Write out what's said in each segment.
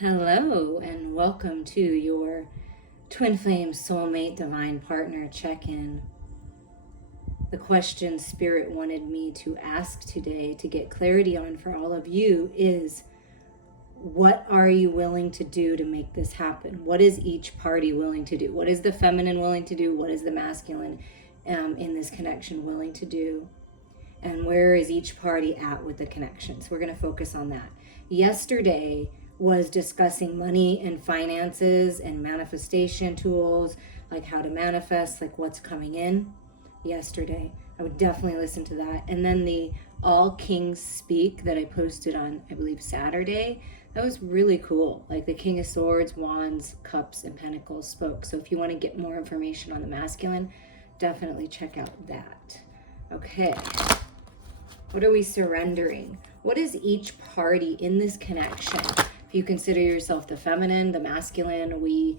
Hello, and welcome to your Twin Flame Soulmate Divine Partner check-in. The question Spirit wanted me to ask today to get clarity on for all of you is, what are you willing to do to make this happen? What is each party willing to do? What is the feminine willing to do? What is the masculine in this connection willing to do? And where is each party at with the connection? So we're going to focus on that. Yesterday was discussing money and finances and manifestation tools, like how to manifest, like what's coming in. Yesterday, I would definitely listen to that. And then the All Kings Speak that I posted on, I believe, Saturday, that was really cool. Like the King of Swords, Wands, Cups, and Pentacles spoke. So if you want to get more information on the masculine, definitely check out that. Okay. What are we surrendering? What is each party in this connection? If you consider yourself the feminine, the masculine, we,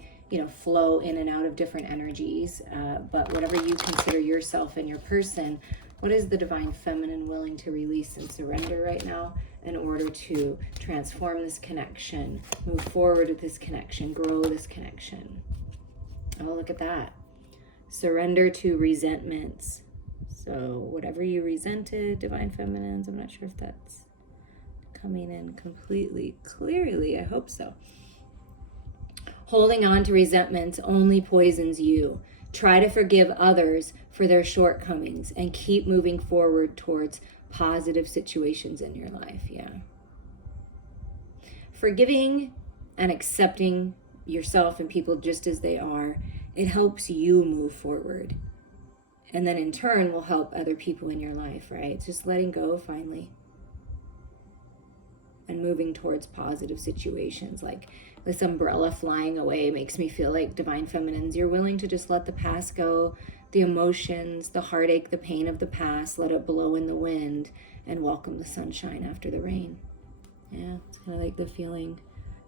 flow in and out of different energies. But whatever you consider yourself and your person, what is the divine feminine willing to release and surrender right now in order to transform this connection, move forward with this connection, grow this connection? Oh, look at that. Surrender to resentments. So whatever you resented, divine feminines, I'm not sure if that's coming in completely clearly. I hope so. Holding on to resentments only poisons you. Try to forgive others for their shortcomings and keep moving forward towards positive situations in your life. Yeah. Forgiving and accepting yourself and people just as they are, it helps you move forward. And then in turn will help other people in your life, right? It's just letting go finally. And moving towards positive situations. Like this umbrella flying away makes me feel like divine feminines, you're willing to just let the past go, the emotions, the heartache, the pain of the past, let it blow in the wind and welcome the sunshine after the rain. Yeah, it's kind of like the feeling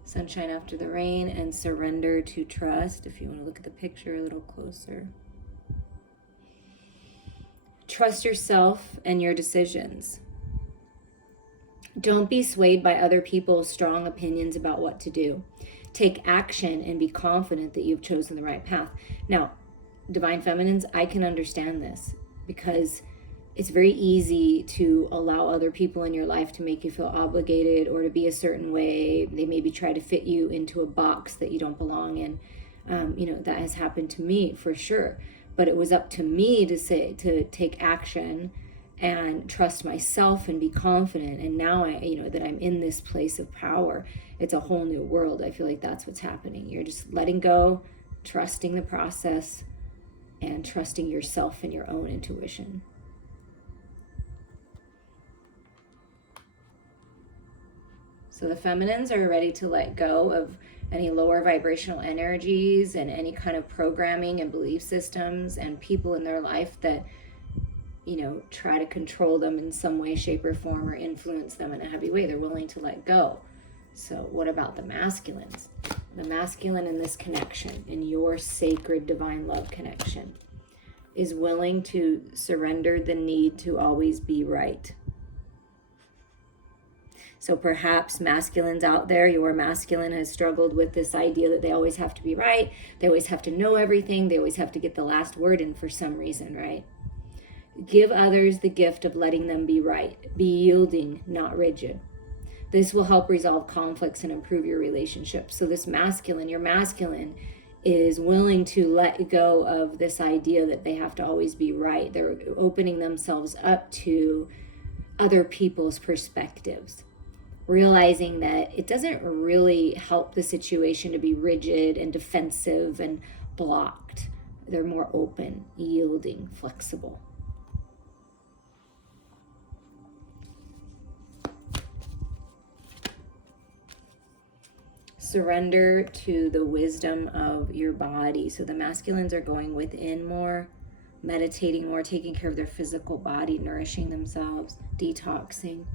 sunshine after the rain and surrender to trust. If you want to look at the picture a little closer. Trust yourself and your decisions. Don't be swayed by other people's strong opinions about what to do. Take action and be confident that you've chosen the right path. Now, divine feminines, I can understand this because it's very easy to allow other people in your life to make you feel obligated or to be a certain way. They maybe try to fit you into a box that you don't belong in. That has happened to me for sure. But it was up to me to take action and trust myself and be confident. And now that I'm in this place of power, it's a whole new world. I feel like that's what's happening. You're just letting go, trusting the process, and trusting yourself and your own intuition. So the feminines are ready to let go of any lower vibrational energies and any kind of programming and belief systems and people in their life that try to control them in some way, shape, or form, or influence them in a heavy way. They're willing to let go. So what about the masculines? The masculine in this connection, in your sacred divine love connection, is willing to surrender the need to always be right. So perhaps masculines out there, your masculine has struggled with this idea that they always have to be right. They always have to know everything. They always have to get the last word in for some reason, right? Give others the gift of letting them be right. Be yielding, not rigid. This will help resolve conflicts and improve your relationship. So this masculine, your masculine, is willing to let go of this idea that they have to always be right. They're opening themselves up to other people's perspectives, realizing that it doesn't really help the situation to be rigid and defensive and blocked. They're more open, yielding, flexible. Surrender to the wisdom of your body. So the masculines are going within more, meditating more, taking care of their physical body, nourishing themselves, detoxing.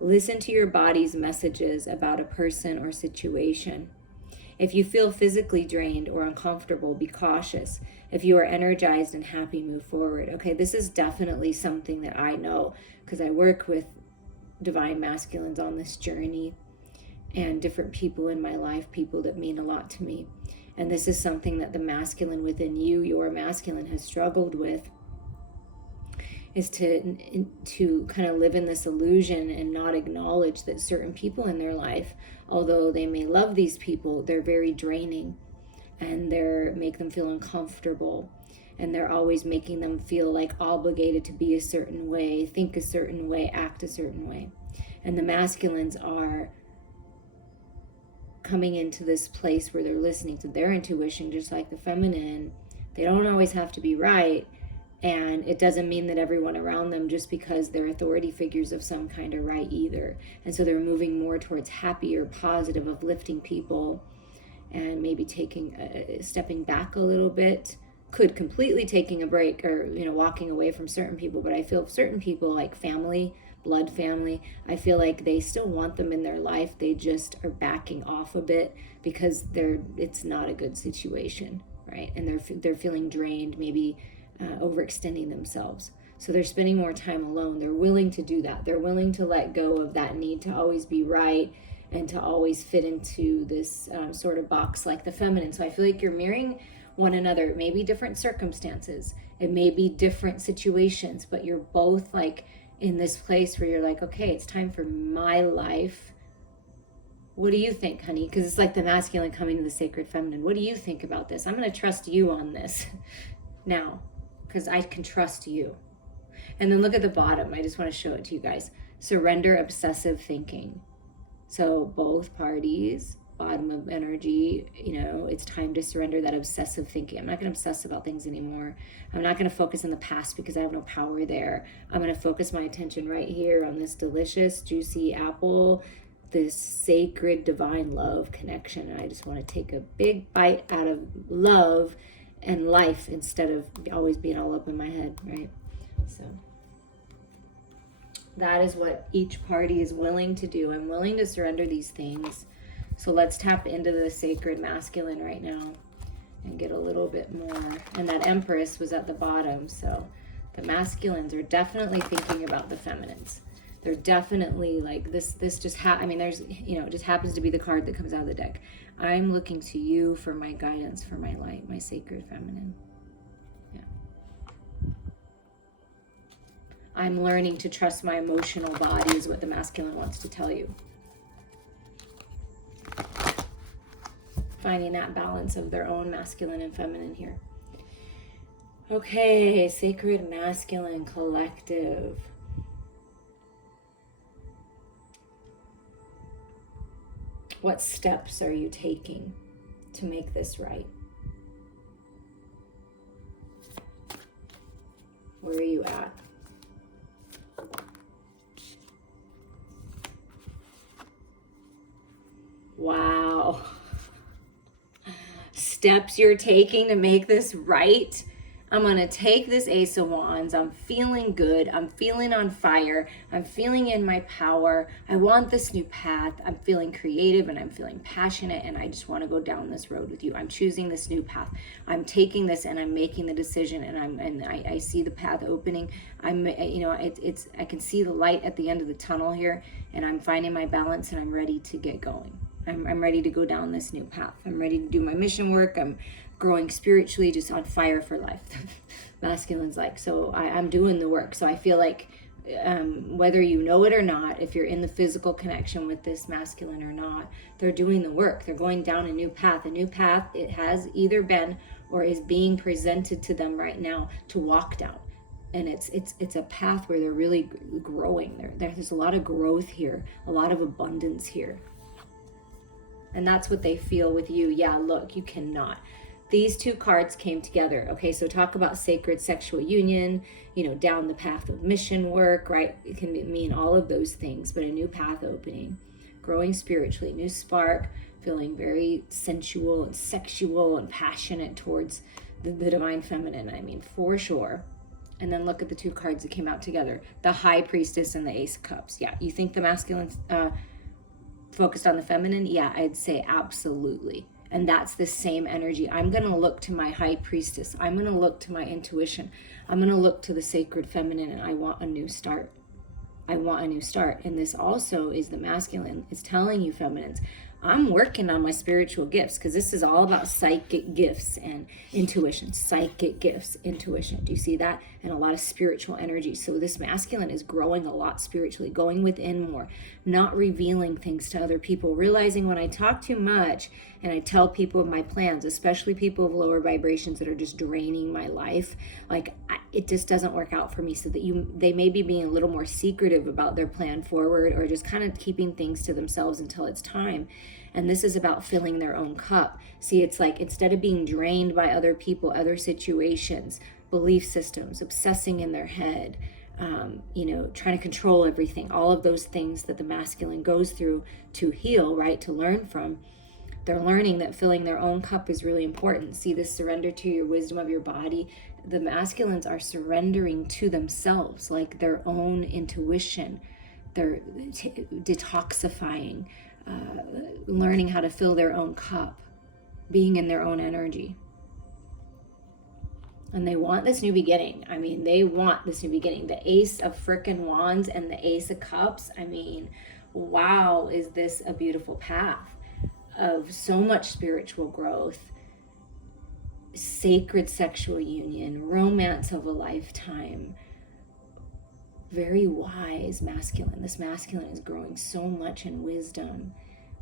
Listen to your body's messages about a person or situation. If you feel physically drained or uncomfortable, be cautious. If you are energized and happy, move forward. Okay, this is definitely something that I know because I work with divine masculines on this journey. and different people in my life, people that mean a lot to me. And this is something that the masculine within you, your masculine, has struggled with, is to kind of live in this illusion and not acknowledge that certain people in their life, although they may love these people, they're very draining, and they're make them feel uncomfortable, and they're always making them feel like obligated to be a certain way, think a certain way, act a certain way. And the masculines are coming into this place where they're listening to their intuition, just like the feminine. They don't always have to be right, and it doesn't mean that everyone around them, just because they're authority figures of some kind, are right either. And so they're moving more towards happier, positive, uplifting people, and maybe stepping back a little bit, could completely taking a break, or walking away from certain people. But I feel certain people, like family, blood family, I feel like they still want them in their life. They just are backing off a bit because it's not a good situation, right? And they're feeling drained, maybe overextending themselves. So they're spending more time alone. They're willing to do that. They're willing to let go of that need to always be right and to always fit into this sort of box like the feminine. So I feel like you're mirroring one another. It may be different circumstances, it may be different situations, but you're both like in this place where you're like, okay, it's time for my life. What do you think, honey? Because it's like the masculine coming to the sacred feminine. What do you think about this? I'm going to trust you on this now, because I can trust you. And then look at the bottom. I just want to show it to you guys. Surrender obsessive thinking. So both parties, bottom of energy, it's time to surrender that obsessive thinking. I'm not going to obsess about things anymore. I'm not going to focus on the past because I have no power there. I'm going to focus my attention right here on this delicious, juicy apple, this sacred, divine love connection. And I just want to take a big bite out of love and life instead of always being all up in my head, right? So that is what each party is willing to do. I'm willing to surrender these things. So let's tap into the sacred masculine right now and get a little bit more. And that Empress was at the bottom. So the masculines are definitely thinking about the feminines. They're definitely like this just there's, it just happens to be the card that comes out of the deck. I'm looking to you for my guidance, for my light, my sacred feminine. Yeah. I'm learning to trust my emotional body is what the masculine wants to tell you. Finding that balance of their own masculine and feminine here. Okay, sacred masculine collective. What steps are you taking to make this right? Where are you at? Wow. Steps you're taking to make this right. I'm going to take this Ace of Wands. I'm feeling good. I'm feeling on fire. I'm feeling in my power. I want this new path. I'm feeling creative and I'm feeling passionate, and I just want to go down this road with you. I'm choosing this new path. I'm taking this and I'm making the decision, and I see the path opening. I can see the light at the end of the tunnel here, and I'm finding my balance, and I'm ready to get going. I'm ready to go down this new path. I'm ready to do my mission work. I'm growing spiritually, just on fire for life. Masculine's like, so I'm doing the work. So I feel like whether you know it or not, if you're in the physical connection with this masculine or not, they're doing the work. They're going down a new path. A new path, it has either been or is being presented to them right now to walk down. And it's a path where they're really growing. There's a lot of growth here, a lot of abundance here. And that's what they feel with you. Yeah, look, you cannot. These two cards came together. Okay, so talk about sacred sexual union, down the path of mission work, right? It can mean all of those things, but a new path opening, growing spiritually, new spark, feeling very sensual and sexual and passionate towards the divine feminine, for sure. And then look at the two cards that came out together, the High Priestess and the Ace of Cups. Yeah, you think the masculine focused on the feminine? Yeah, I'd say absolutely. And that's the same energy. I'm going to look to my High Priestess. I'm going to look to my intuition. I'm going to look to the sacred feminine, and I want a new start. I want a new start. And this also is the masculine. It's telling you, feminines, I'm working on my spiritual gifts, because this is all about psychic gifts and intuition. Psychic gifts, intuition. Do you see that? And a lot of spiritual energy. So this masculine is growing a lot spiritually, going within more, not revealing things to other people, realizing when I talk too much and I tell people of my plans, especially people of lower vibrations that are just draining my life, like it just doesn't work out for me. So that they may be being a little more secretive about their plan forward, or just kind of keeping things to themselves until it's time. And this is about filling their own cup. See, it's like, instead of being drained by other people, other situations, belief systems, obsessing in their head, trying to control everything, all of those things that the masculine goes through to heal, right, to learn from, they're learning that filling their own cup is really important. See, this surrender to your wisdom of your body. The masculines are surrendering to themselves, like their own intuition. They're detoxifying, learning how to fill their own cup, being in their own energy. And they want this new beginning. I mean, they want this new beginning. The Ace of frickin' Wands and the Ace of Cups. I mean, wow, is this a beautiful path of so much spiritual growth, sacred sexual union, romance of a lifetime. Very wise masculine. This masculine is growing so much in wisdom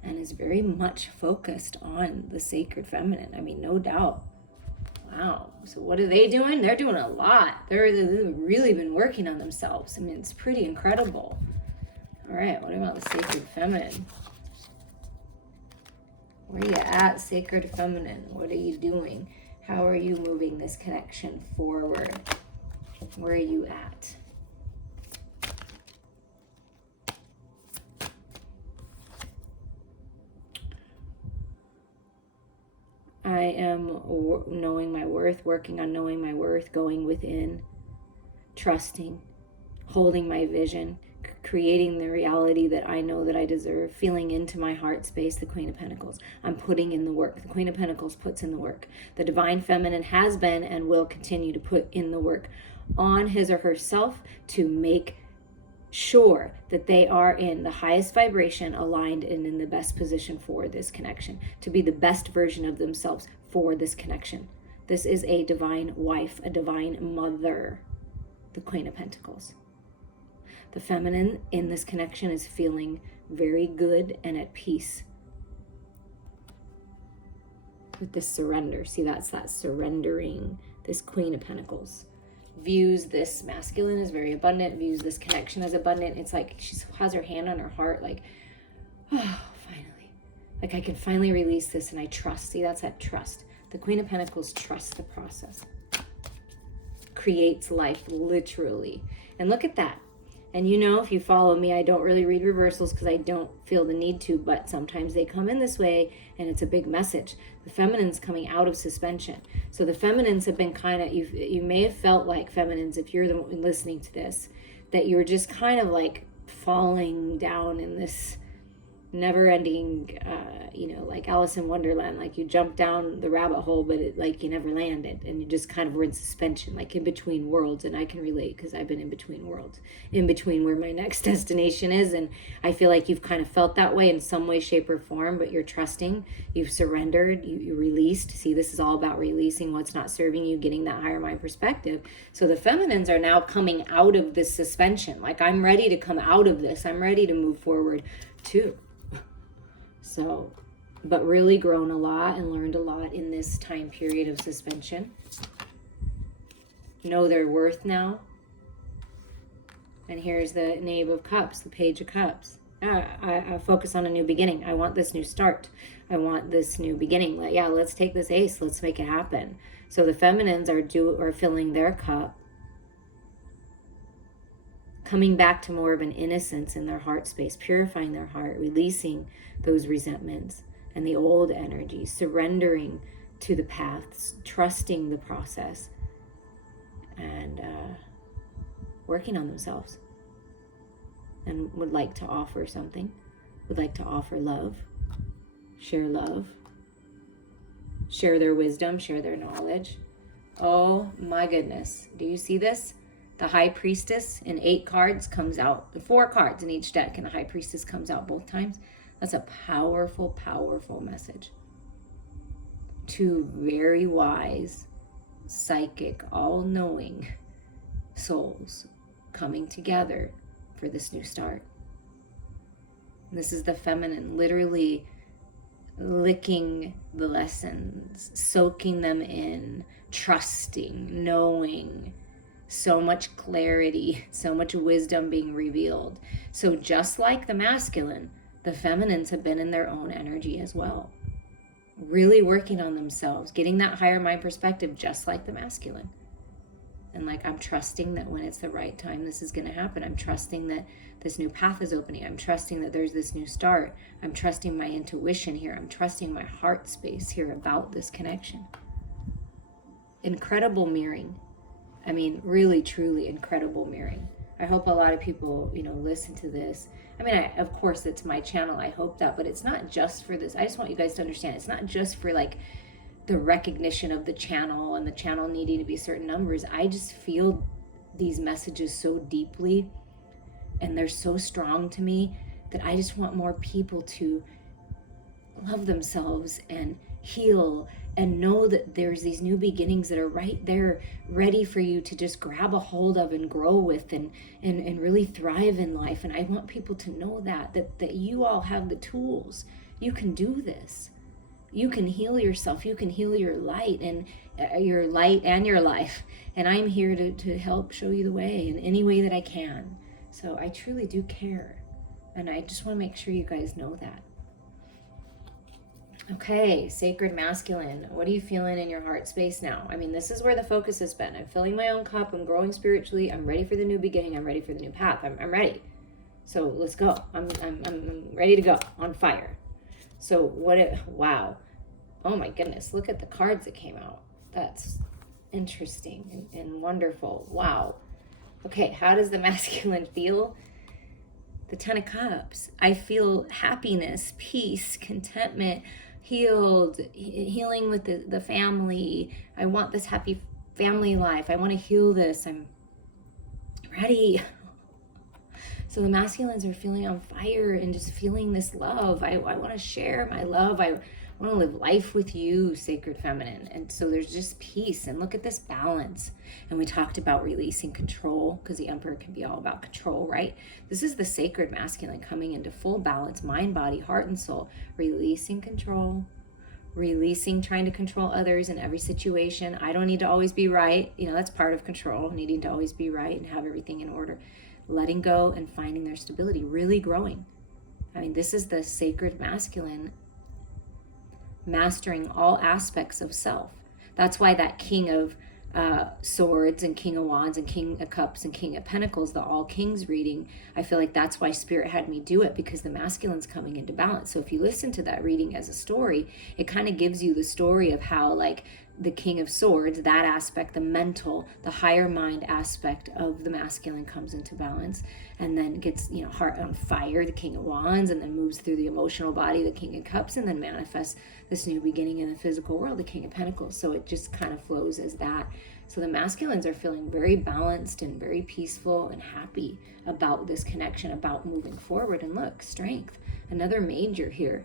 and is very much focused on the sacred feminine. I mean, no doubt. Wow. So what are they doing? They're doing a lot. They've really been working on themselves. I mean, it's pretty incredible. All right. What about the sacred feminine? Where are you at, sacred feminine? What are you doing? How are you moving this connection forward? Where are you at? I am knowing my worth, working on knowing my worth, going within, trusting, holding my vision, creating the reality that I know that I deserve, feeling into my heart space, the Queen of Pentacles. I'm putting in the work. The Queen of Pentacles puts in the work. The Divine Feminine has been and will continue to put in the work on his or herself to make sure that they are in the highest vibration, aligned, and in the best position for this connection, to be the best version of themselves for this connection. This is a divine wife, a divine mother, the Queen of Pentacles. The feminine in this connection is feeling very good and at peace with this surrender. See, that's that surrendering. This Queen of Pentacles views this masculine as very abundant, views this connection as abundant. It's like she has her hand on her heart, like, oh, finally. Like, I can finally release this and I trust. See, that's that trust. The Queen of Pentacles trusts the process. Creates life, literally. And look at that. And you know, if you follow me, I don't really read reversals because I don't feel the need to, but sometimes they come in this way and it's a big message. The feminine's coming out of suspension. So the feminines have been kind of, you may have felt like, feminines, if you're the one listening to this, that you were just kind of like falling down in this never-ending, like Alice in Wonderland, like you jumped down the rabbit hole, but it, like, you never landed, and you just kind of were in suspension, like in between worlds. And I can relate because I've been in between worlds, in between where my next destination is. And I feel like you've kind of felt that way in some way, shape, or form, but you're trusting, you've surrendered, you released. See, this is all about releasing what's not serving you, getting that higher mind perspective. So the feminines are now coming out of this suspension. Like, I'm ready to come out of this. I'm ready to move forward too. So, but really grown a lot and learned a lot in this time period of suspension. Know their worth now. And here's the Knave of Cups, the Page of Cups. I focus on a new beginning. I want this new start. I want this new beginning. Yeah, let's take this ace. Let's make it happen. So the feminines are filling their cup, coming back to more of an innocence in their heart space, purifying their heart, releasing those resentments and the old energies, surrendering to the paths, trusting the process, and working on themselves. And would like to offer something, would like to offer love, share their wisdom, share their knowledge. Oh my goodness. Do you see this? The High Priestess in 8 cards comes out, 4 cards in each deck, and the High Priestess comes out both times. That's a powerful, powerful message. 2 very wise, psychic, all-knowing souls coming together for this new start. This is the feminine literally licking the lessons, soaking them in, trusting, knowing, so much clarity, so much wisdom being revealed. So just like the masculine, the feminines have been in their own energy as well, really working on themselves, getting that higher mind perspective, just like the masculine. And like, I'm trusting that when it's the right time, this is going to happen. I'm trusting that this new path is opening. I'm trusting that there's this new start. I'm trusting my intuition here. I'm trusting my heart space here about this connection. Incredible mirroring. I mean, really, truly incredible mirroring. I hope a lot of people, listen to this. I mean, of course, it's my channel. I hope that, but it's not just for this. I just want you guys to understand, it's not just for like the recognition of the channel and the channel needing to be certain numbers. I just feel these messages so deeply, and they're so strong to me, that I just want more people to love themselves and heal and know that there's these new beginnings that are right there ready for you to just grab a hold of and grow with and really thrive in life. And I want people to know that you all have the tools. You can do this. You can heal yourself. You can heal your light and your life. And I'm here to help show you the way in any way that I can. So I truly do care. And I just want to make sure you guys know that. Okay, sacred masculine. What are you feeling in your heart space now? I mean, this is where the focus has been. I'm filling my own cup. I'm growing spiritually. I'm ready for the new beginning. I'm ready for the new path. I'm ready. So let's go. I'm ready to go, on fire. So wow. Oh my goodness, look at the cards that came out. That's interesting and wonderful. Wow. Okay, how does the masculine feel? The 10 of Cups. I feel happiness, peace, contentment, healing with the family. I want this happy family life. I want to heal this. I'm ready. So the masculines are feeling on fire and just feeling this love. I want to share my love. I want to live life with you, sacred feminine. And so there's just peace. And look at this balance. And we talked about releasing control, because the Emperor can be all about control, right? This is the sacred masculine coming into full balance, mind, body, heart, and soul. Releasing control, releasing trying to control others in every situation. I don't need to always be right. That's part of control, needing to always be right and have everything in order. Letting go and finding their stability, really growing. I mean, this is the sacred masculine mastering all aspects of self. That's why that King of Swords and King of Wands and King of Cups and King of Pentacles, the All Kings reading, I feel like that's why Spirit had me do it, because the masculine's coming into balance. So if you listen to that reading as a story, it kind of gives you the story of how, like, the King of Swords, that aspect, the mental, the higher mind aspect of the masculine comes into balance, and then gets, heart on fire, the King of Wands, and then moves through the emotional body, the King of Cups, and then manifests this new beginning in the physical world, the King of Pentacles. So it just kind of flows as that. So the masculines are feeling very balanced and very peaceful and happy about this connection, about moving forward. And look, strength, another major here.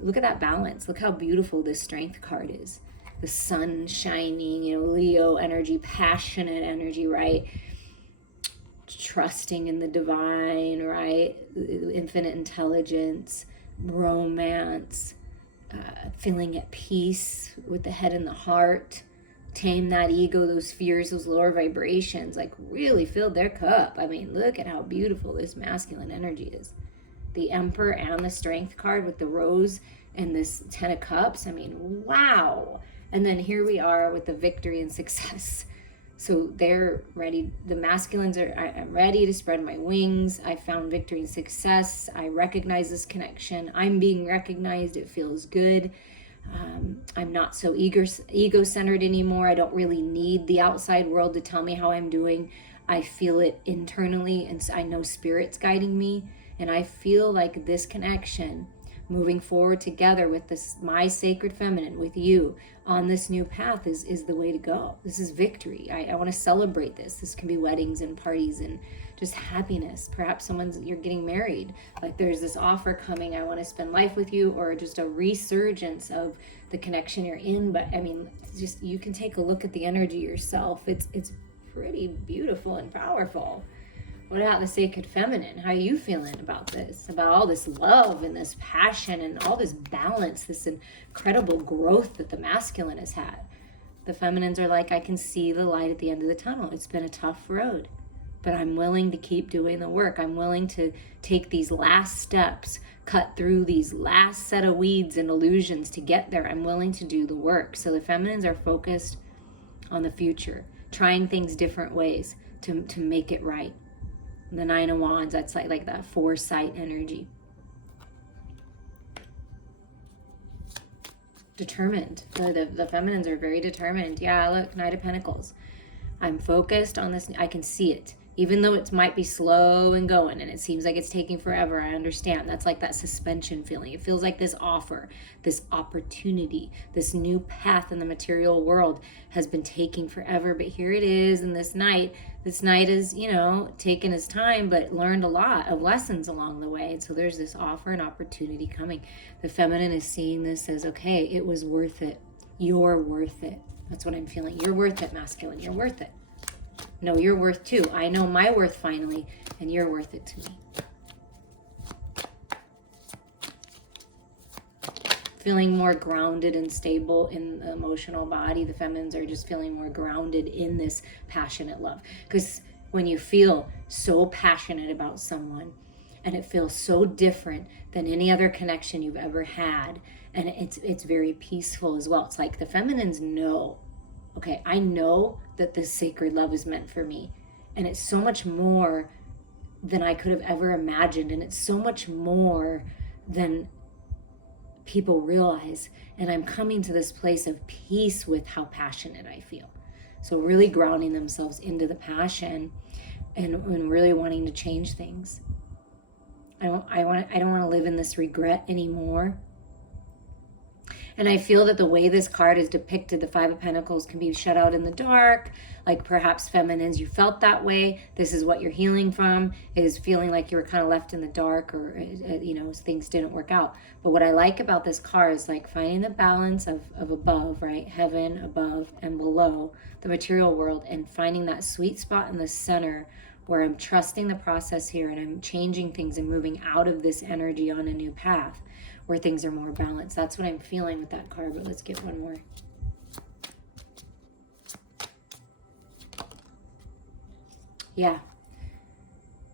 Look at that balance. Look how beautiful this strength card is. The sun shining, Leo energy, passionate energy, right? Trusting in the divine, right? Infinite intelligence, romance, feeling at peace with the head and the heart, tame that ego, those fears, those lower vibrations, like really filled their cup. I mean, look at how beautiful this masculine energy is. The Emperor and the Strength card with the Rose and this 10 of Cups. I mean, wow. And then here we are with the victory and success. So they're ready. The masculines are, I'm ready to spread my wings. I found victory and success. I recognize this connection. I'm being recognized. It feels good. I'm not so ego-centered anymore. I don't really need the outside world to tell me how I'm doing. I feel it internally, and so I know Spirit's guiding me. And I feel like this connection moving forward together with this, my sacred feminine, with you on this new path is the way to go. This is victory. I want to celebrate this. This can be weddings and parties and just happiness. Perhaps you're getting married. Like there's this offer coming, I want to spend life with you, or just a resurgence of the connection you're in. But I mean, just, you can take a look at the energy yourself. It's pretty beautiful and powerful. What about the sacred feminine? How are you feeling about this? About all this love and this passion and all this balance, this incredible growth that the masculine has had. The feminines are like, I can see the light at the end of the tunnel. It's been a tough road, but I'm willing to keep doing the work. I'm willing to take these last steps, cut through these last set of weeds and illusions to get there. I'm willing to do the work. So the feminines are focused on the future, trying things different ways to make it right. The Nine of Wands, that's like that foresight energy. Determined. The feminines are very determined. Yeah, look, Knight of Pentacles. I'm focused on this. I can see it. Even though it might be slow and going and it seems like it's taking forever, I understand. That's like that suspension feeling. It feels like this offer, this opportunity, this new path in the material world has been taking forever. But here it is in this knight. This knight is, taken his time, but learned a lot of lessons along the way. And so there's this offer and opportunity coming. The feminine is seeing this as, okay, it was worth it. You're worth it. That's what I'm feeling. You're worth it, masculine. You're worth it. No, you're worth too. I know my worth finally, and you're worth it to me. Feeling more grounded and stable in the emotional body. The feminines are just feeling more grounded in this passionate love. Because when you feel so passionate about someone, and it feels so different than any other connection you've ever had, and it's very peaceful as well. It's like the feminines know, okay, I know that this sacred love is meant for me. And it's so much more than I could have ever imagined. And it's so much more than people realize. And I'm coming to this place of peace with how passionate I feel. So really grounding themselves into the passion and really wanting to change things. I don't want to live in this regret anymore. And I feel that the way this card is depicted, the Five of Pentacles, can be shut out in the dark. Like perhaps feminines, you felt that way. This is what you're healing from, is feeling like you were kind of left in the dark, or, things didn't work out. But what I like about this card is like finding the balance of above, right? Heaven, above, and below the material world, and finding that sweet spot in the center where I'm trusting the process here and I'm changing things and moving out of this energy on a new path where things are more balanced. That's what I'm feeling with that card, but let's get one more. Yeah.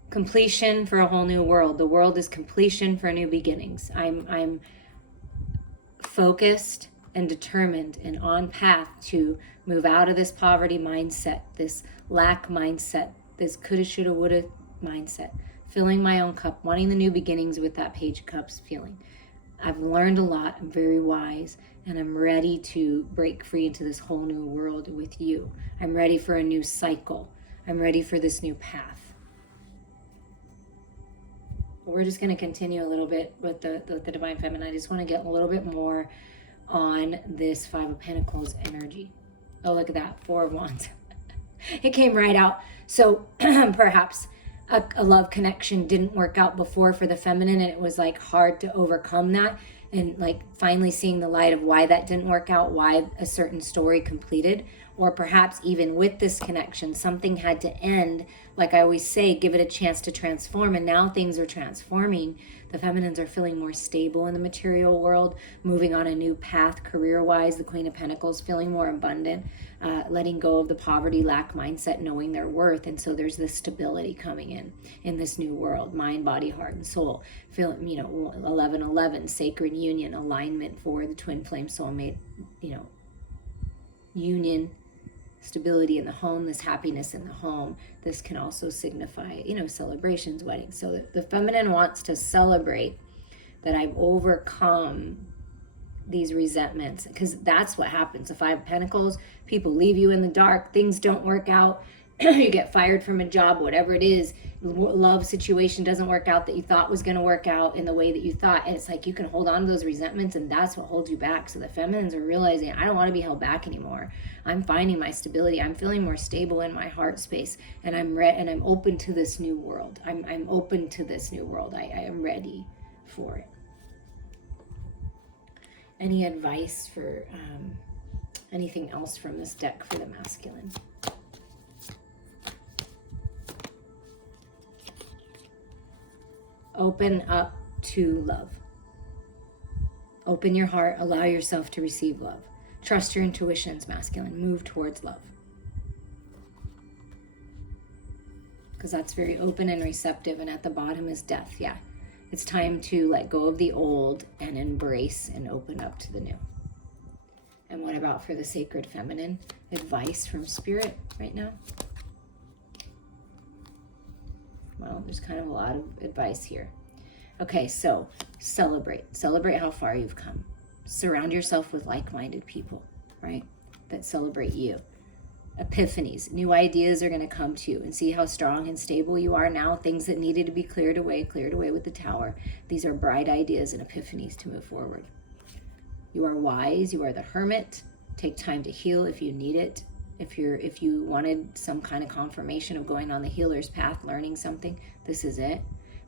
Completion for a whole new world. The world is completion for new beginnings. I'm focused and determined and on path to move out of this poverty mindset, this lack mindset, this coulda, shoulda, woulda mindset. Filling my own cup, wanting the new beginnings with that Page of Cups feeling. I've learned a lot. I'm very wise, and I'm ready to break free into this whole new world with you. I'm ready for a new cycle. I'm ready for this new path. We're just going to continue a little bit with the Divine Feminine. I just want to get a little bit more on this Five of Pentacles energy. Oh, look at that. Four of Wands. It came right out. So perhaps a love connection didn't work out before for the feminine, and it was like hard to overcome that, and like finally seeing the light of why that didn't work out, why a certain story completed. Or perhaps even with this connection, something had to end. Like I always say, give it a chance to transform, and now things are transforming. The feminines are feeling more stable in the material world, moving on a new path career-wise. The Queen of Pentacles feeling more abundant, letting go of the poverty, lack mindset, knowing their worth. And so there's this stability coming in this new world, mind, body, heart, and soul. Feeling, 1111, sacred union, alignment for the twin flame soulmate, union, stability in the home, this happiness in the home. This can also signify, celebrations, weddings. So the feminine wants to celebrate that I've overcome these resentments, because that's what happens. The Five of Pentacles, people leave you in the dark, things don't work out, you get fired from a job, whatever it is, love situation doesn't work out that you thought was going to work out in the way that you thought. And it's like you can hold on to those resentments, and that's what holds you back. So the feminines are realizing, I don't want to be held back anymore. I'm finding my stability. I'm feeling more stable in my heart space, and I'm open to this new world. I'm open to this new world. I am ready for it. Any advice for anything else from this deck for the masculine? Open up to love. Open your heart. Allow yourself to receive love. Trust your intuitions, masculine. Move towards love. Because that's very open and receptive. And at the bottom is death. Yeah. It's time to let go of the old and embrace and open up to the new. And what about for the sacred feminine? Advice from spirit right now? Well, there's kind of a lot of advice here. Okay, so celebrate. Celebrate how far you've come. Surround yourself with like-minded people, right? That celebrate you. Epiphanies. New ideas are going to come to you, and see how strong and stable you are now. Things that needed to be cleared away with the tower. These are bright ideas and epiphanies to move forward. You are wise. You are the hermit. Take time to heal if you need it. If you wanted some kind of confirmation of going on the healer's path, learning something, this is it.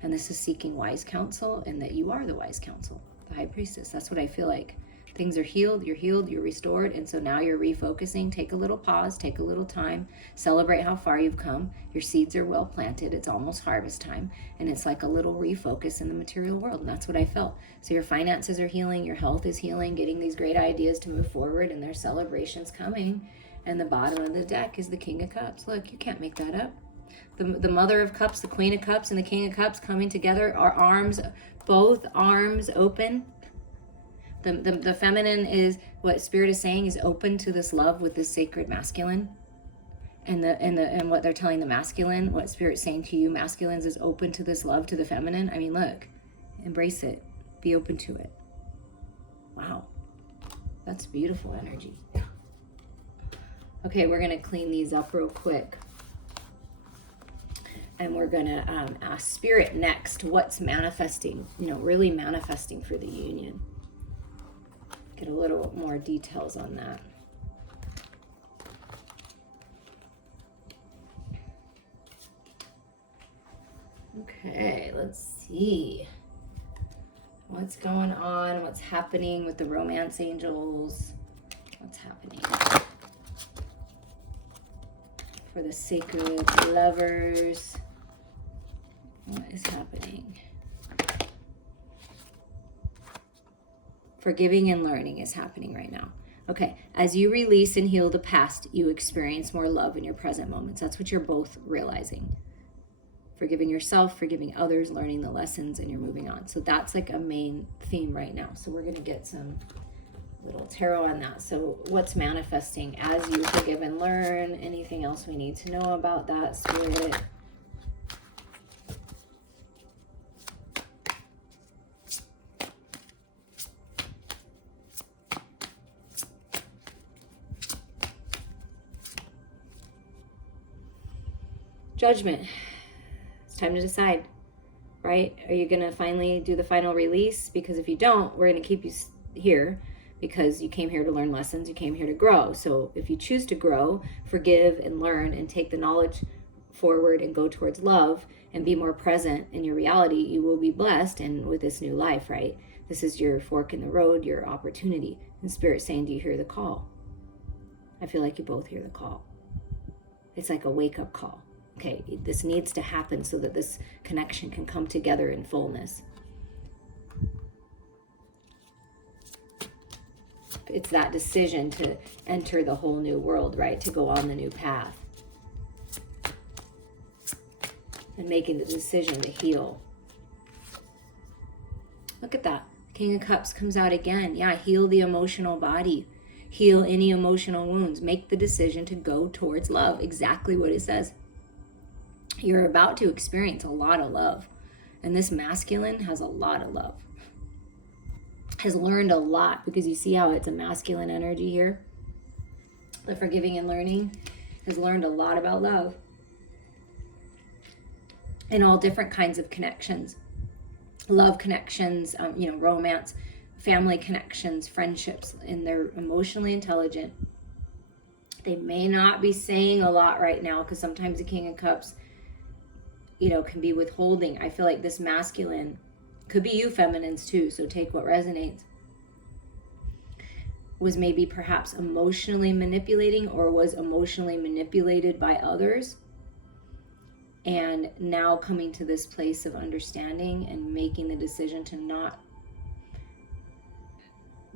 And this is seeking wise counsel, and that you are the wise counsel, the high priestess. That's what I feel like. Things are healed, you're restored, and so now you're refocusing. Take a little pause, take a little time, celebrate how far you've come. Your seeds are well planted. It's almost harvest time, and it's like a little refocus in the material world, and that's what I felt. So your finances are healing, your health is healing, getting these great ideas to move forward, and there's celebrations coming. And the bottom of the deck is the King of Cups. Look, you can't make that up. The Mother of Cups, the Queen of Cups, and the King of Cups coming together. Our arms, both arms open. The feminine is, what Spirit is saying, is open to this love with this sacred masculine. And what they're telling the masculine, what Spirit's saying to you masculines, is open to this love to the feminine. I mean, look, embrace it. Be open to it. Wow. That's beautiful energy. Okay, we're going to clean these up real quick. And we're going to ask Spirit next, what's manifesting, really manifesting for the union. Get a little more details on that. Okay, let's see. What's going on? What's happening with the romance angels? What's happening for the sacred lovers? What is happening? Forgiving and learning is happening right now. Okay, as you release and heal the past, you experience more love in your present moments. That's what you're both realizing. Forgiving yourself, forgiving others, learning the lessons, and you're moving on. So that's like a main theme right now. So we're going to get some little tarot on that. So what's manifesting as you forgive and learn? Anything else we need to know about that, Spirit? Judgment. It's time to decide, right? Are you going to finally do the final release? Because if you don't, we're going to keep you here, because you came here to learn lessons. You came here to grow. So if you choose to grow, forgive and learn and take the knowledge forward and go towards love and be more present in your reality, you will be blessed and with this new life, right? This is your fork in the road, your opportunity. And Spirit's saying, do you hear the call? I feel like you both hear the call. It's like a wake-up call. Okay, this needs to happen so that this connection can come together in fullness. It's that decision to enter the whole new world, right? To go on the new path. And making the decision to heal. Look at that. King of Cups comes out again. Yeah, heal the emotional body. Heal any emotional wounds. Make the decision to go towards love. Exactly what it says. You're about to experience a lot of love. And this masculine has a lot of love. Has learned a lot, because you see how it's a masculine energy here. The forgiving and learning. has learned a lot about love and all different kinds of connections. Love connections, romance, family connections, friendships, and they're emotionally intelligent. They may not be saying a lot right now because sometimes the King of Cups, can be withholding. I feel like this masculine could be you feminines too, so take what resonates. Was maybe perhaps emotionally manipulating or was emotionally manipulated by others. And now coming to this place of understanding and making the decision to not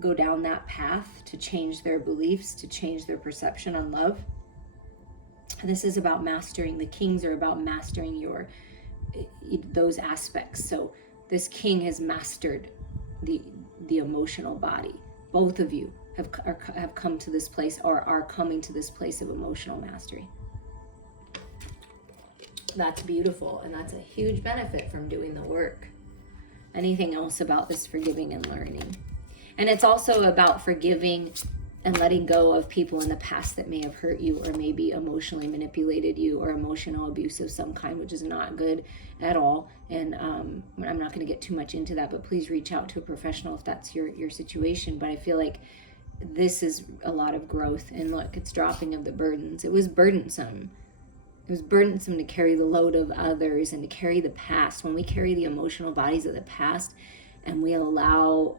go down that path, to change their beliefs, to change their perception on love. This is about mastering. The kings are about mastering those aspects. So this king has mastered the emotional body. Both of you have come to this place or are coming to this place of emotional mastery. That's beautiful, and that's a huge benefit from doing the work. Anything else about this forgiving and learning? And it's also about forgiving and letting go of people in the past that may have hurt you or maybe emotionally manipulated you or emotional abuse of some kind, which is not good at all. And I'm not going to get too much into that, but please reach out to a professional if that's your situation. But I feel like this is a lot of growth. And look, it's dropping of the burdens. It was burdensome. It was burdensome to carry the load of others and to carry the past. When we carry the emotional bodies of the past and we allow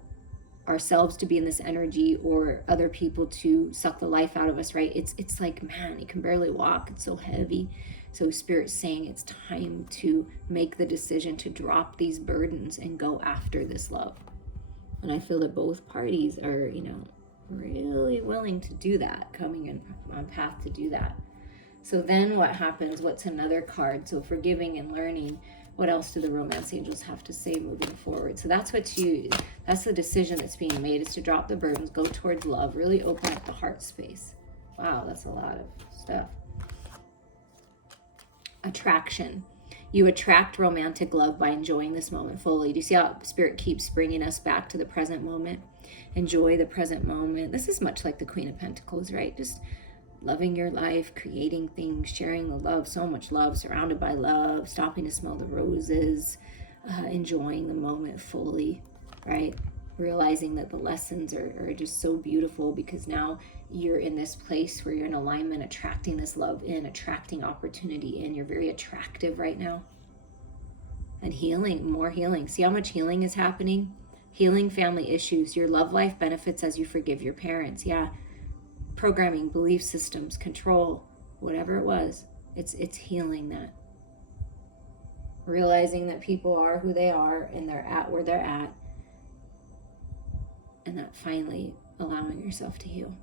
ourselves to be in this energy or other people to suck the life out of us, right? It's like, man, you can barely walk. It's so heavy. So Spirit's saying it's time to make the decision to drop these burdens and go after this love. And I feel that both parties are, really willing to do that, coming in on path to do that. So then what happens? What's another card? So forgiving and learning. What else do the romance angels have to say moving forward? So that's that's the decision that's being made, is to drop the burdens, go towards love, really open up the heart space. Wow, that's a lot of stuff. Attraction. You attract romantic love by enjoying this moment fully. Do you see how Spirit keeps bringing us back to the present moment? Enjoy the present moment. This is much like the Queen of Pentacles, right? Just loving your life, creating things, sharing the love, so much love, surrounded by love, stopping to smell the roses, enjoying the moment fully, right? Realizing that the lessons are just so beautiful because now you're in this place where you're in alignment, attracting this love in, attracting opportunity in. You're very attractive right now. And healing, more healing. See how much healing is happening? Healing family issues. Your love life benefits as you forgive your parents. Yeah. Programming, belief systems, control, whatever it was, it's healing that. Realizing that people are who they are and they're at where they're at, and that finally allowing yourself to heal.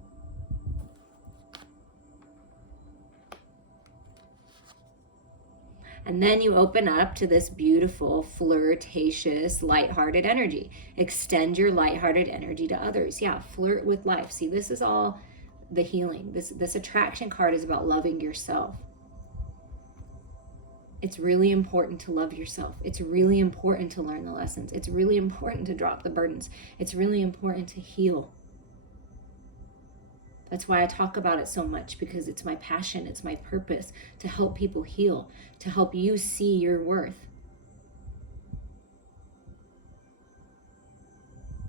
And then you open up to this beautiful, flirtatious, lighthearted energy. Extend your lighthearted energy to others. Yeah, flirt with life. See, this is all the healing. This attraction card is about loving yourself. It's really important to love yourself. It's really important to learn the lessons. It's really important to drop the burdens. It's really important to heal. That's why I talk about it so much, because it's my passion, it's my purpose to help people heal, to help you see your worth.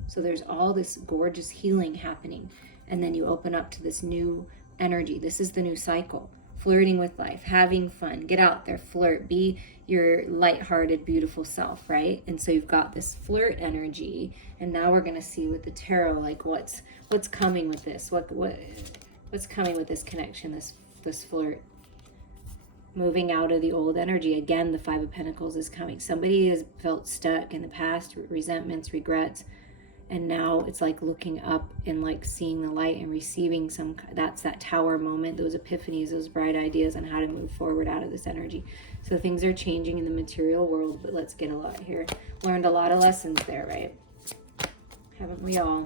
So there's all this gorgeous healing happening. And then you open up to this new energy. This is the new cycle. Flirting with life, having fun, get out there, flirt, be your lighthearted, beautiful self, right? And so you've got this flirt energy. And now we're going to see with the tarot, like what's coming with this? What's coming with this connection, this flirt? Moving out of the old energy. Again, the Five of Pentacles is coming. Somebody has felt stuck in the past, resentments, regrets. And now it's like looking up and like seeing the light and receiving that's that tower moment, those epiphanies, those bright ideas on how to move forward out of this energy. So things are changing in the material world, but let's get a lot here. Learned a lot of lessons there, right? Haven't we all?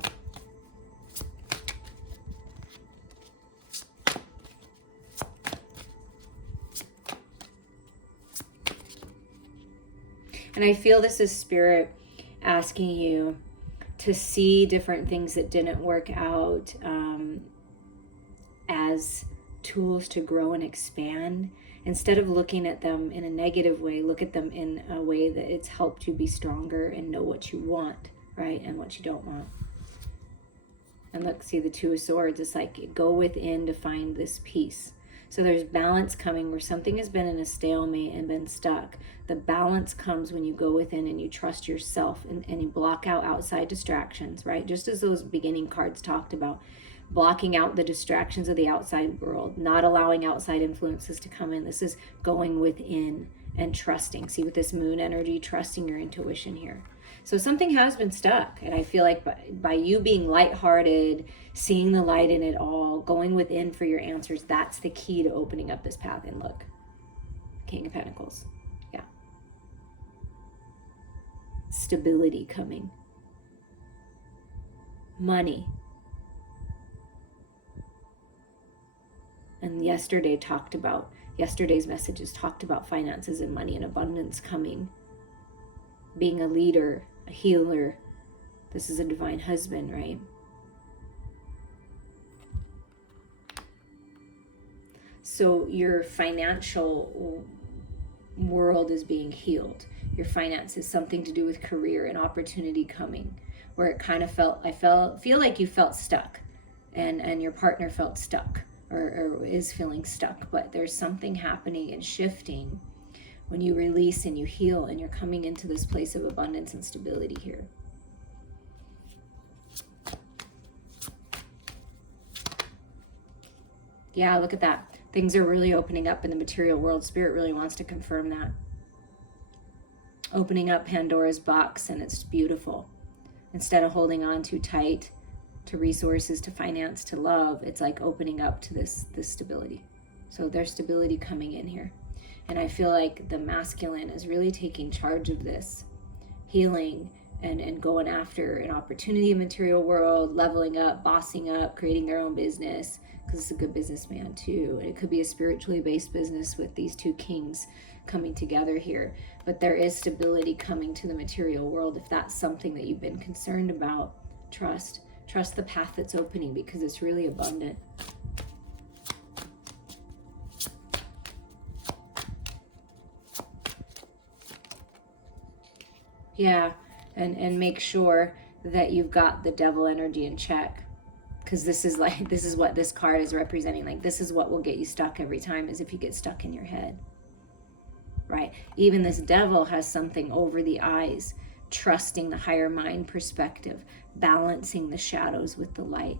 And I feel this is Spirit asking you to see different things that didn't work out as tools to grow and expand. Instead of looking at them in a negative way, look at them in a way that it's helped you be stronger and know what you want, right? And what you don't want. And look, see the Two of Swords. It's like go within to find this peace. So there's balance coming where something has been in a stalemate and been stuck. The balance comes when you go within and you trust yourself and you block out outside distractions, right? Just as those beginning cards talked about, blocking out the distractions of the outside world, not allowing outside influences to come in. This is going within and trusting. See, with this moon energy, trusting your intuition here. So something has been stuck, and I feel like by you being lighthearted, seeing the light in it all, going within for your answers, that's the key to opening up this path. And look, King of Pentacles. Yeah. Stability coming. Money. And yesterday's messages talked about finances and money and abundance coming. Being a leader, a healer. This is a divine husband, right? So your financial world is being healed. Your finances, something to do with career and opportunity coming, where it kind of feel like you felt stuck, and your partner felt stuck or is feeling stuck, but there's something happening and shifting when you release and you heal and you're coming into this place of abundance and stability here. Yeah, look at that. Things are really opening up in the material world. Spirit really wants to confirm that. Opening up Pandora's box, and it's beautiful. Instead of holding on too tight to resources, to finance, to love, it's like opening up to this stability. So there's stability coming in here. And I feel like the masculine is really taking charge of this, healing and going after an opportunity in material world, leveling up, bossing up, creating their own business, because it's a good businessman too. And it could be a spiritually based business with these two kings coming together here. But there is stability coming to the material world. If that's something that you've been concerned about, trust the path that's opening, because it's really abundant. Yeah, and make sure that you've got the devil energy in check, because this is what this card is representing. Like, this is what will get you stuck every time, is if you get stuck in your head, right? Even this devil has something over the eyes, trusting the higher mind perspective, balancing the shadows with the light,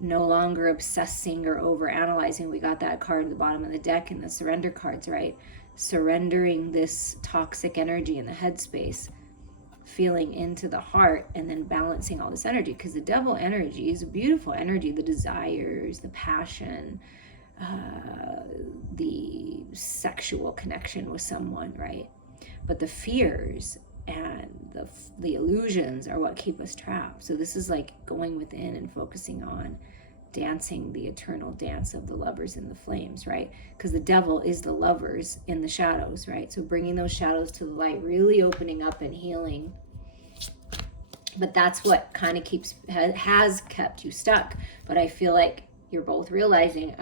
no longer obsessing or over analyzing. We got that card at the bottom of the deck in the surrender cards, right? Surrendering this toxic energy in the headspace, feeling into the heart, and then balancing all this energy, because the devil energy is a beautiful energy. The desires, the passion, the sexual connection with someone, right? But the fears and the illusions are what keep us trapped. So this is like going within and focusing on dancing the eternal dance of the lovers in the flames, right? Because the devil is the lovers in the shadows, right? So bringing those shadows to the light, really opening up and healing. But that's what kind of has kept you stuck. But I feel like you're both realizing,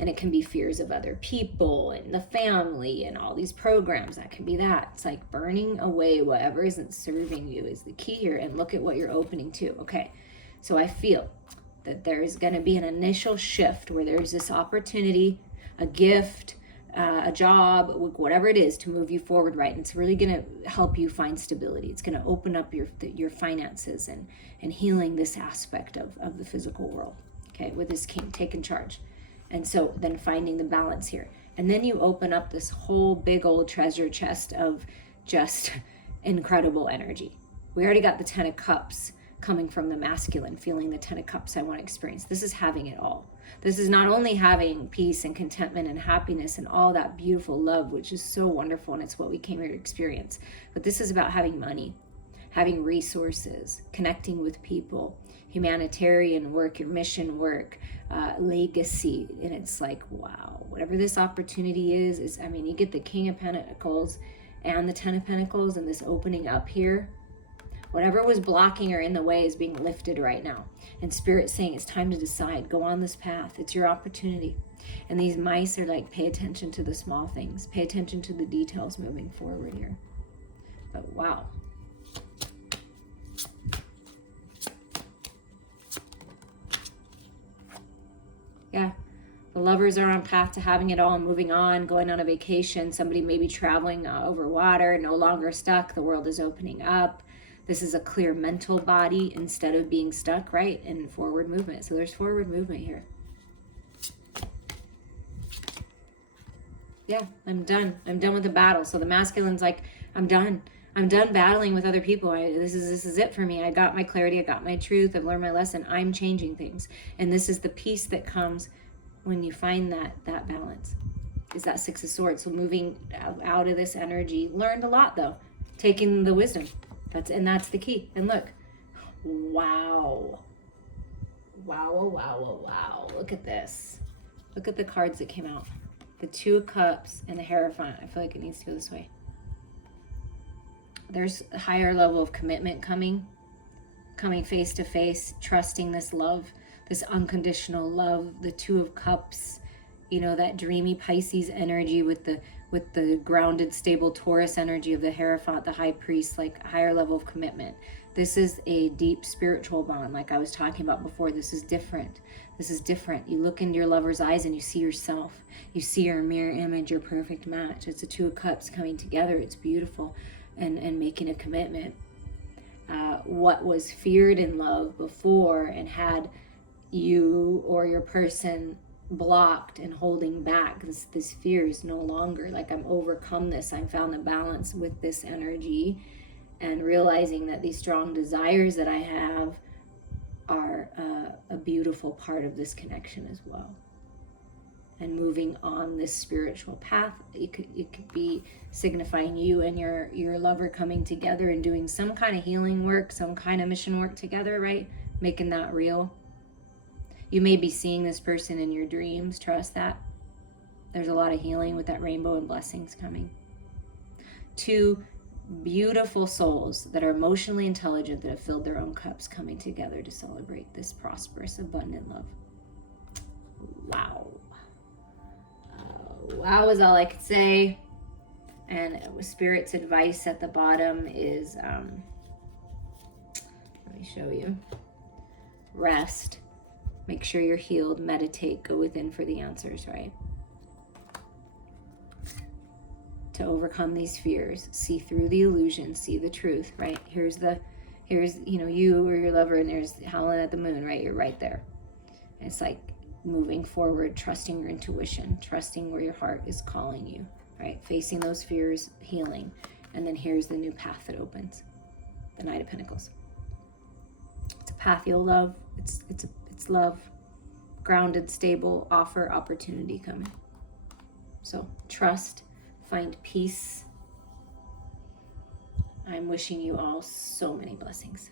and it can be fears of other people and the family and all these programs. That can be that. It's like burning away whatever isn't serving you is the key here. And look at what you're opening to. Okay, so I feel that there's going to be an initial shift where there's this opportunity, a gift, a job, whatever it is, to move you forward, right? And it's really going to help you find stability. It's going to open up your finances and healing this aspect of the physical world, okay, with this king taking charge. And so then finding the balance here. And then you open up this whole big old treasure chest of just incredible energy. We already got the 10 of Cups coming from the masculine, feeling the 10 of Cups I want to experience. This is having it all. This is not only having peace and contentment and happiness and all that beautiful love, which is so wonderful, and it's what we came here to experience. But this is about having money, having resources, connecting with people, humanitarian work, your mission work, legacy. And it's like, wow, whatever this opportunity is, I mean, you get the King of Pentacles and the 10 of Pentacles and this opening up here. Whatever was blocking or in the way is being lifted right now. And Spirit's saying it's time to decide. Go on this path. It's your opportunity. And these mice are like, pay attention to the small things. Pay attention to the details moving forward here. But wow. Yeah. The lovers are on path to having it all, moving on, going on a vacation. Somebody may be traveling over water, no longer stuck. The world is opening up. This is a clear mental body instead of being stuck, right? And forward movement. So there's forward movement here. Yeah, I'm done. I'm done with the battle. So the masculine's like, I'm done. I'm done battling with other people. This is it for me. I got my clarity. I got my truth. I've learned my lesson. I'm changing things. And this is the peace that comes when you find that balance, is that Six of Swords. So moving out of this energy, learned a lot though, taking the wisdom. That's the key. And look, wow. Look at this. Look at the cards that came out. The Two of Cups and the Hierophant. I feel like it needs to go this way. There's a higher level of commitment coming face to face, trusting this love, this unconditional love. The Two of Cups, you know, that dreamy Pisces energy with the grounded, stable Taurus energy of the Hierophant, the High Priest, like higher level of commitment. This is a deep spiritual bond, like I was talking about before. This is different. This is different. You look into your lover's eyes and you see yourself. You see your mirror image, your perfect match. It's the Two of Cups coming together. It's beautiful, and making a commitment. What was feared in love before and had you or your person blocked and holding back, this fear is no longer. Like, I'm overcome this. I found the balance with this energy, and realizing that these strong desires that I have are a beautiful part of this connection as well. And moving on this spiritual path, it could be signifying you and your lover coming together and doing some kind of healing work, some kind of mission work together, right? Making that real. You may be seeing this person in your dreams. Trust that. There's a lot of healing with that rainbow and blessings coming. Two beautiful souls that are emotionally intelligent, that have filled their own cups, coming together to celebrate this prosperous, abundant love. Wow. Wow is all I could say. And Spirit's advice at the bottom is, let me show you. Rest. Make sure you're healed. Meditate. Go within for the answers, right? To overcome these fears. See through the illusion. See the truth, right? Here's you or your lover, and there's howling at the moon, right? You're right there. And it's like moving forward, trusting your intuition, trusting where your heart is calling you, right? Facing those fears, healing. And then here's the new path that opens. The Knight of Pentacles. It's a path you'll love. It's love, grounded, stable, offer, opportunity coming. So trust, find peace. I'm wishing you all so many blessings.